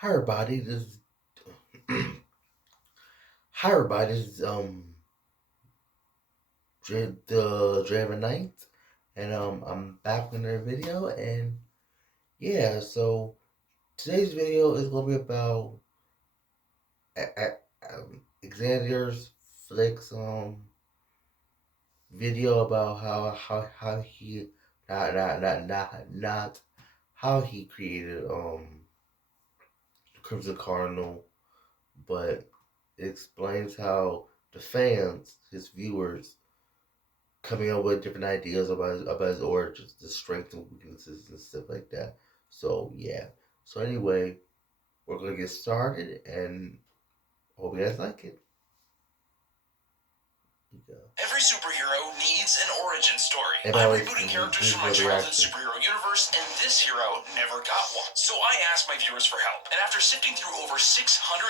Hi everybody, hi everybody, this is the Draven Knight, and I'm back with another video, and yeah, so today's video is gonna be about Xander's Flick's video about how he not how he created Crimson Cardinal, but it explains how the fans, his viewers, coming up with different ideas about his origins, the strengths and weaknesses and stuff like that. So yeah. So anyway, we're gonna get started and hope you guys like it. Here we go. Every superhero needs an origin story. And by I'm the way, rebooting characters this from is my a childhood reaction. superhero universe, and this hero never got one. So I asked my viewers for help, and after sifting through over 600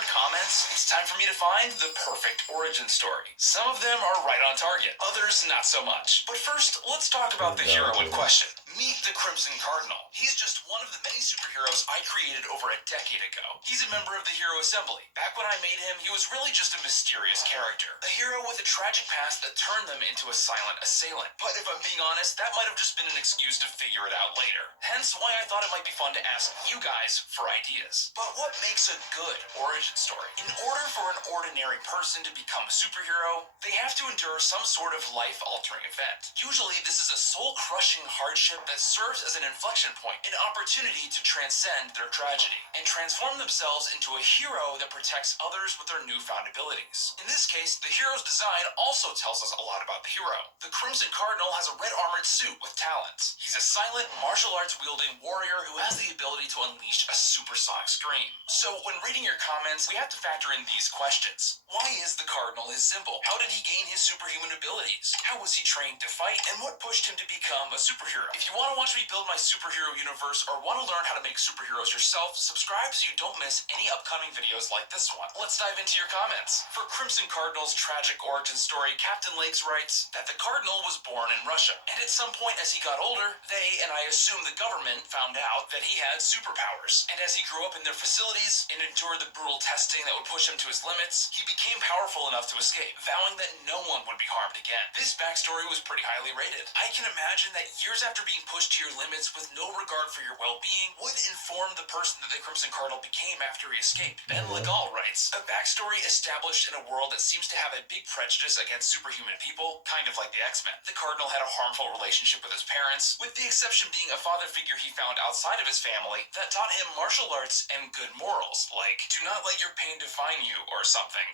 comments, it's time for me to find the perfect origin story. Some of them are right on target, others not so much. But first, let's talk about the hero in question. Meet the Crimson Cardinal. He's just one of the many superheroes I created over a decade ago. He's a member of the Hero Assembly. Back when I made him, he was really just a mysterious character. A hero with a tragic past that turned them into a silent assailant. But if I'm being honest, that might have just been an excuse to figure it out later. Hence why I thought it might be fun to ask you guys for ideas. But what makes a good origin story? In order for an ordinary person to become a superhero, they have to endure some sort of life-altering event. Usually this is a soul-crushing hardship that serves as an inflection point, an opportunity to transcend their tragedy, and transform themselves into a hero that protects others with their newfound abilities. In this case, the hero's design also tells us a lot about the hero. The Crimson Cardinal has a red armored suit with talons. He's a silent, martial arts wielding warrior who has the ability to unleash a supersonic scream. So when reading your comments, we have to factor in these questions. Why is the Cardinal his symbol? How did he gain his superhuman abilities? How was he trained to fight? And what pushed him to become a superhero? If you want to watch me build my superhero universe or want to learn how to make superheroes yourself, subscribe so you don't miss any upcoming videos like this one. Let's dive into your comments. For Crimson Cardinal's tragic origin story, Captain Lakes writes that the Cardinal was born in Russia, and at some point as he got older, they, and I assume the government, found out that he had superpowers. And as he grew up in their facilities and endured the brutal testing that would push him to his limits, he became powerful enough to escape, vowing that no one would be harmed again. This backstory was pretty highly rated. I can imagine that years after being pushed to your limits with no regard for your well-being would inform the person that the Crimson Cardinal became after he escaped. Ben Legal writes, a backstory established in a world that seems to have a big prejudice against superhuman people, kind of like the X-Men. The Cardinal had a harmful relationship with his parents, with the exception being a father figure he found outside of his family that taught him martial arts and good morals, like, do not let your pain define you, or something.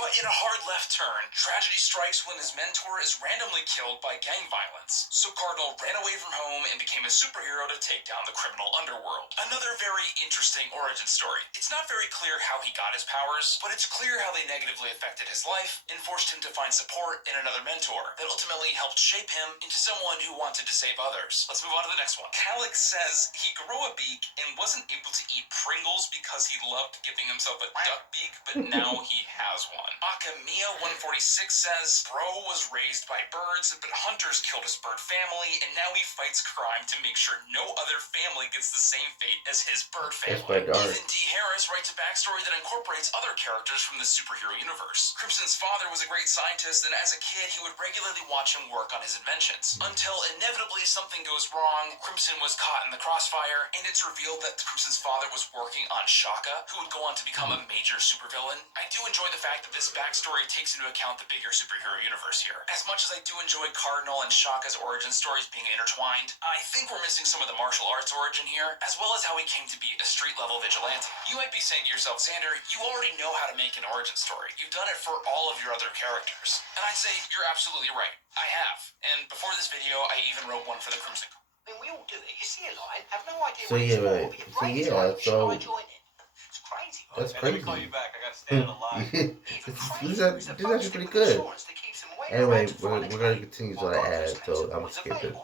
But in a hard left turn, tragedy strikes when his mentor is randomly killed by gang violence. So Cardinal ran away from home and became a superhero to take down the criminal underworld. Another very interesting origin story. It's not very clear how he got his powers, but it's clear how they negatively affected his life and forced him to find support in another mentor that ultimately helped shape him into someone who wanted to save others. Let's move on to the next one. Calix says he grew a beak and wasn't able to eat Pringles because he loved giving himself a duck beak, but now he has one. Akamiya 146 says Bro was raised by birds, but hunters killed his bird family, and now he fights crime to make sure no other family gets the same fate as his bird family. Ethan D. Harris writes a backstory that incorporates other characters from the superhero universe. Crimson's father was a great scientist, and as a kid, he would regularly watch him work on his inventions. Until inevitably something goes wrong, Crimson was caught in the crossfire, and it's revealed that Crimson's father was working on Shaka, who would go on to become a major supervillain. I do enjoy the fact that this backstory takes into account the bigger superhero universe here. As much as I do enjoy Cardinal and Shaka's origin stories being intertwined, I think we're missing some of the martial arts origin here, as well as how he came to be a street-level vigilante. You might be saying to yourself, Xander, you already know how to make an origin story. You've done it for all of your other characters. And I'd say you're absolutely right. I have. And before this video, I even wrote one for the Crimson. I mean, we all do it. You see a line, have no idea what it's for, but your brain's like, should I join it? It's crazy. That's crazy. Let me call you back. I gotta stand on the line. This is actually pretty good. Anyway, we're gonna continue to add, so I'm gonna skip it.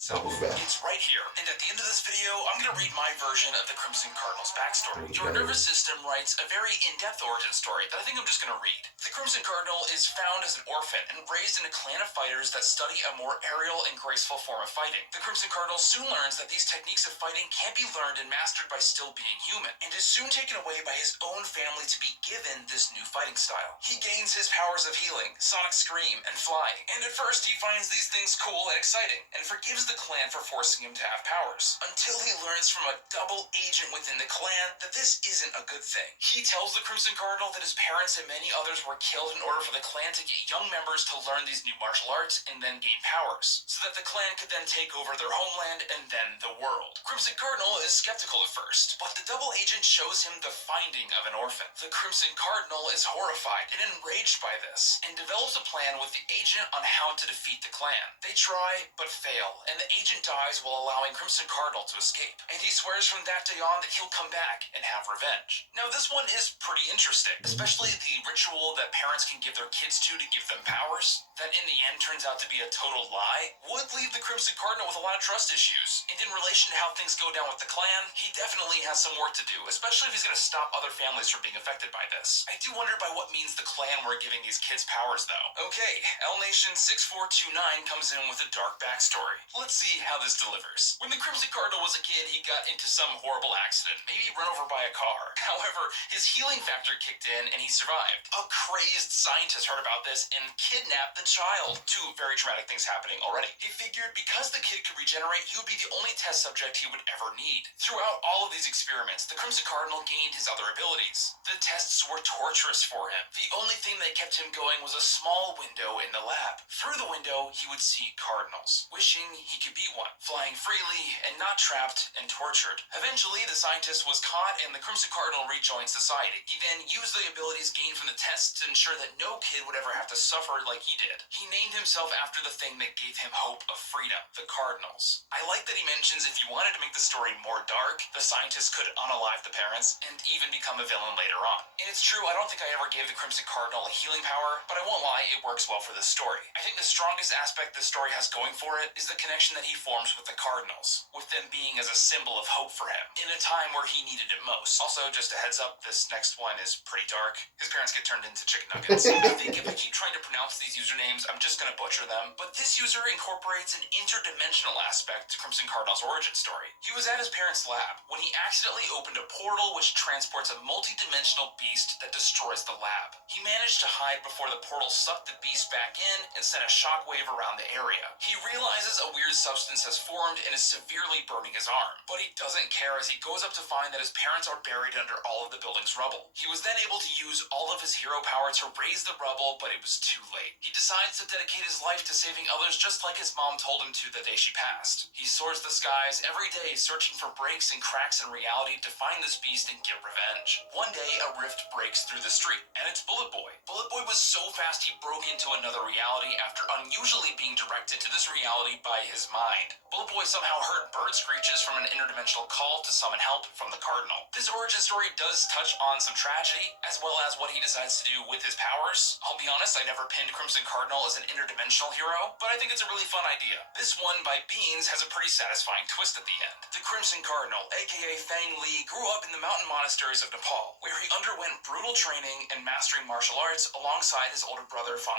So it's right here. And at the end of this video, I'm going to read my version of the Crimson Cardinal's backstory. Your nervous system writes a very in-depth origin story that I think I'm just going to read. The Crimson Cardinal is found as an orphan and raised in a clan of fighters that study a more aerial and graceful form of fighting. The Crimson Cardinal soon learns that these techniques of fighting can't be learned and mastered by still being human, and is soon taken away by his own family to be given this new fighting style. He gains his powers of healing, sonic scream, and fly, and at first he finds these things cool and exciting, and forgives the clan for forcing him to have powers, until he learns from a double agent within the clan that this isn't a good thing. He tells the Crimson Cardinal that his parents and many others were killed in order for the clan to get young members to learn these new martial arts and then gain powers, so that the clan could then take over their homeland and then the world. Crimson Cardinal is skeptical at first, but the double agent shows him the finding of an orphan. The Crimson Cardinal is horrified and enraged by this, and develops a plan with the agent on how to defeat the clan. They try, but fail, and the agent dies while allowing Crimson Cardinal to escape, and he swears from that day on that he'll come back and have revenge. Now this one is pretty interesting, especially the ritual that parents can give their kids to give them powers, that in the end turns out to be a total lie, would leave the Crimson Cardinal with a lot of trust issues. And in relation to how things go down with the clan, he definitely has some work to do, especially if he's going to stop other families from being affected by this. I do wonder by what means the clan were giving these kids powers though. Okay, L Nation 6429 comes in with a dark backstory. Let's see how this delivers. When the Crimson Cardinal was a kid, he got into some horrible accident, maybe run over by a car. However, his healing factor kicked in and he survived. A crazed scientist heard about this and kidnapped the child. Two very traumatic things happening already. He figured because the kid could regenerate, he would be the only test subject he would ever need. Throughout all of these experiments, the Crimson Cardinal gained his other abilities. The tests were torturous for him. The only thing that kept him going was a small window in the lab. Through the window, he would see cardinals, wishing he could be one, flying freely and not trapped and tortured. Eventually, the scientist was caught and the Crimson Cardinal rejoined society. He then used the abilities gained from the tests to ensure that no kid would ever have to suffer like he did. He named himself after the thing that gave him hope of freedom, the Cardinals. I like that he mentions if you wanted to make the story more dark, the scientist could unalive the parents and even become a villain later on. And it's true, I don't think I ever gave the Crimson Cardinal a healing power, but I won't lie, it works well for this story. I think the strongest aspect this story has going for it is the connection that he forms with the Cardinals, with them being as a symbol of hope for him, in a time where he needed it most. Also, just a heads up, this next one is pretty dark. His parents get turned into chicken nuggets. I think if I keep trying to pronounce these usernames, I'm just gonna butcher them, but this user incorporates an interdimensional aspect to Crimson Cardinal's origin story. He was at his parents' lab when he accidentally opened a portal which transports a multi-dimensional beast that destroys the lab. He managed to hide before the portal sucked the beast back in and sent a shockwave around the area. He realizes a weird substance has formed and is severely burning his arm, but he doesn't care as he goes up to find that his parents are buried under all of the building's rubble. He was then able to use all of his hero power to raise the rubble, but it was too late. He decides to dedicate his life to saving others just like his mom told him to the day she passed. He soars the skies every day searching for breaks and cracks in reality to find this beast and get revenge. One day, a rift breaks through the street, and it's Bullet Boy. Bullet Boy was so fast he broke into another reality after unusually being directed to this reality by his mind. Bullet Boy somehow heard bird screeches from an interdimensional call to summon help from the Cardinal. This origin story does touch on some tragedy, as well as what he decides to do with his powers. I'll be honest, I never pinned Crimson Cardinal as an interdimensional hero, but I think it's a really fun idea. This one by Beans has a pretty satisfying twist at the end. The Crimson Cardinal, aka Fang Li, grew up in the mountain monasteries of Nepal, where he underwent brutal training and mastering martial arts alongside his older brother Fang